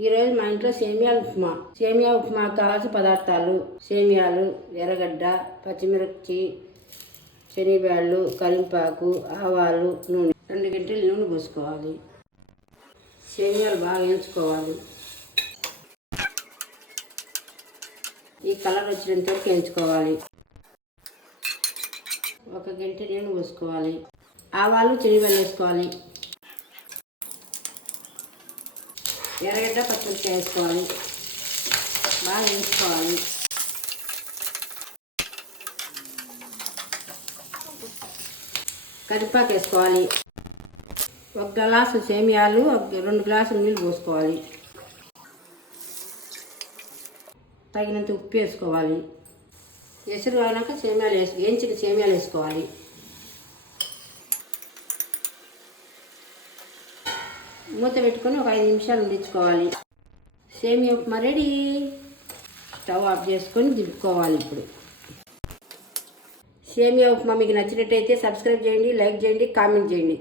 ఈరోజు మా ఇంట్లో సేమియా ఉప్మాకు కావాల్సిన పదార్థాలు: సేమియాలు, ఎర్రగడ్డ, పచ్చిమిర్చి, శనగబ్యాళ్ళు, కరింపాకు, ఆవాలు, నూనె. 2 గంటలు నూనె పోసుకోవాలి. సేమియాలు బాగా వేయించుకోవాలి. ఈ కలర్ వచ్చినంత వరకు వేయించుకోవాలి. 1 గంట నూనె పోసుకోవాలి. ఆవాలు, శనగబ్యాళ్ళు వేసుకోవాలి. ఎర్రగడ్డ, పచ్చిమిర్చి వేసుకోవాలి. బాగా వేయించుకోవాలి. కరివేపాకు వేసుకోవాలి. 1 గ్లాసు సేమియాలు, 2 గ్లాసులు నీళ్ళు పోసుకోవాలి. తగినంత ఉప్పు వేసుకోవాలి. ఎసురు అయినాక వేయించిన సేమియాలు వేసుకోవాలి. మూత పెట్టుకొని ఒక 5 నిమిషాలు ఉండించుకోవాలి. సేమియా ఉప్మా రెడీ. స్టవ్ ఆఫ్ చేసుకొని దింపుకోవాలి. ఇప్పుడు సేమియా ఉప్మా మీకు నచ్చినట్టయితే సబ్స్క్రైబ్ చేయండి, లైక్ చేయండి, కామెంట్ చేయండి.